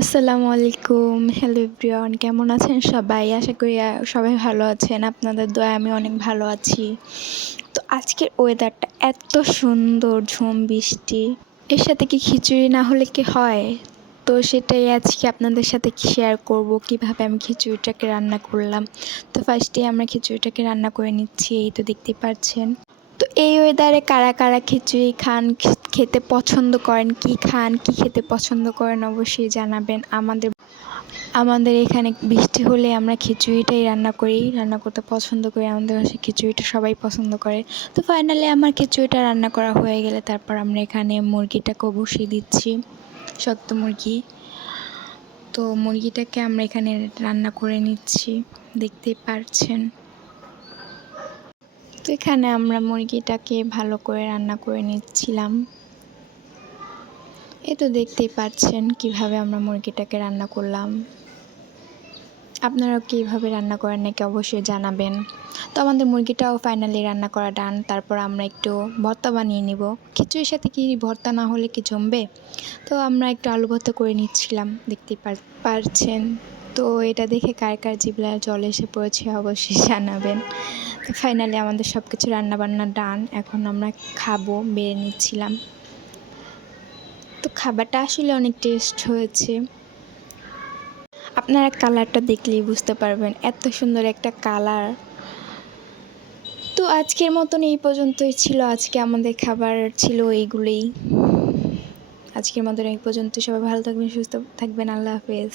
আসসালামু আলাইকুম। Hello everyone, কেমন আছেন সবাই? আশা করি সবাই ভালো আছেন। আপনাদের দোয়ায় আমি অনেক ভালো আছি। তো আজকের ওয়েদারটা এত সুন্দর, ঝুম বৃষ্টি। এর সাথে কি খিচুড়ি না হলে কি হয়? তো সেটাই আজকে আপনাদের সাথে শেয়ার করব কিভাবে আমি খিচুড়িটাকে রান্না করলাম। তো ফার্স্টেই আমরা খিচুড়িটাকে রান্না করে নিচ্ছি, এই তো দেখতেই পাচ্ছেন। তো এই ওয়েদারে কারা কারা খিচুড়ি খান, খেতে পছন্দ করেন, কি খান, কি খেতে পছন্দ করেন অবশ্যই জানাবেন। আমাদের এখানে বৃষ্টি হলে আমরা খিচুড়িটাই রান্না করতে পছন্দ করি। আমাদের বাসায় খিচুড়িটা সবাই পছন্দ করে। তো ফাইনালি আমার খিচুড়িটা রান্না করা হয়ে গেলে তারপর আমরা এখানে মুরগিটাকেও বসিয়ে দিচ্ছি, শক্ত মুরগি। তো মুরগিটাকে আমরা এখানে রান্না করে নিচ্ছি, দেখতেই পারছেন। তো এখানে আমরা মুরগিটাকে ভালো করে রান্না করে নিচ্ছিলাম। এই তো দেখতেই পাচ্ছেন কিভাবে আমরা মুরগিটাকে রান্না করলাম। আপনারাও কীভাবে রান্না করেন নাকি অবশ্যই জানাবেন। তো আমাদের মুরগিটাও ফাইনালি রান্না করা ডান। তারপর আমরা একটু ভর্তা বানিয়ে নিব। খিচুড়ির সাথে কি ভর্তা না হলে কি জমবে? তো আমরা একটু আলু ভর্তা করে নিচ্ছিলাম, দেখতেই পারছেন। তো এটা দেখে কার কার জিভে জল এসে পড়েছে অবশ্যই জানাবেন। তো ফাইনালি আমাদের সব কিছু রান্নাবান্না ডান। এখন আমরা খাবো, বেড়ে নিচ্ছিলাম। তো খাবারটা আসলে অনেক টেস্ট হয়েছে। আপনারা কালারটা দেখলেই বুঝতে পারবেন, এত সুন্দর একটা কালার। তো আজকের মতন এই পর্যন্তই ছিল। আজকে আমাদের খাবার ছিল এইগুলোই। আজকের মতন এই পর্যন্ত। সবাই ভালো থাকবেন, সুস্থ থাকবেন। আল্লাহ হাফেজ।